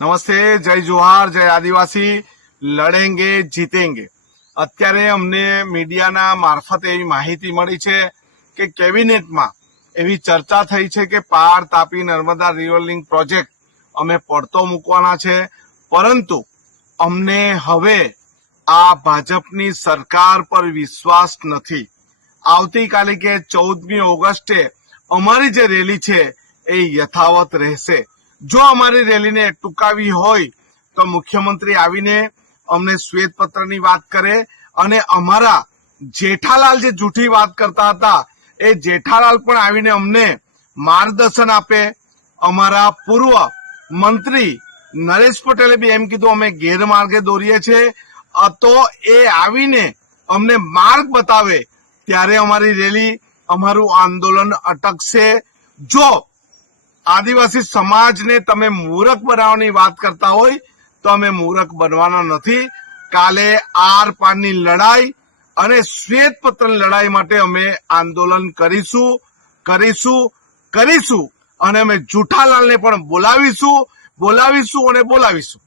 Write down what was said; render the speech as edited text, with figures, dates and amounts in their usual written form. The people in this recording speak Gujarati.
નમસ્તે, જય જોહાર, જય આદિવાસી, લડેંગે જીતેંગે। અત્યારે અમને મીડિયાના મારફતે એવી માહિતી મળી છે કે કેબિનેટમાં એવી ચર્ચા થઈ છે કે પાર Tapi Narmada river link project અમે પડતો મૂકવાના છે, પરંતુ અમને હવે આ ભાજપની સરકાર પર વિશ્વાસ નથી। આવતીકાલે કે 14મી ઓગસ્ટે અમારી જે રેલી છે એ યથાવત રહેશે। જો અમારી રેલીને ટૂંકાવી હોય તો મુખ્યમંત્રી આવીને અમને શ્વેતપત્રની વાત કરે અને અમારા જેઠાલાલ જે જૂઠી વાત કરતા હતા એ જેઠાલાલ પણ આવીને અમને માર્ગદર્શન આપે। અમારા પૂર્વ મંત્રી નરેશ પટેલે બી એમ કીધું અમે ગેરમાર્ગે દોરીએ છીએ, તો એ આવીને અમને માર્ગ બતાવે ત્યારે અમારી રેલી, અમારું આંદોલન અટકશે। જો આદિવાસી સમાજને તમે મૂર્ખ બનાવવાની વાત કરતા હોય તો અમે મૂર્ખ બનવાના નથી। કાલે આર પારની લડાઈ અને શ્વેતપત્રની લડાઈ માટે અમે આંદોલન કરીશું અને અમે જુઠાલાલને પણ બોલાવીશું અને બોલાવીશું।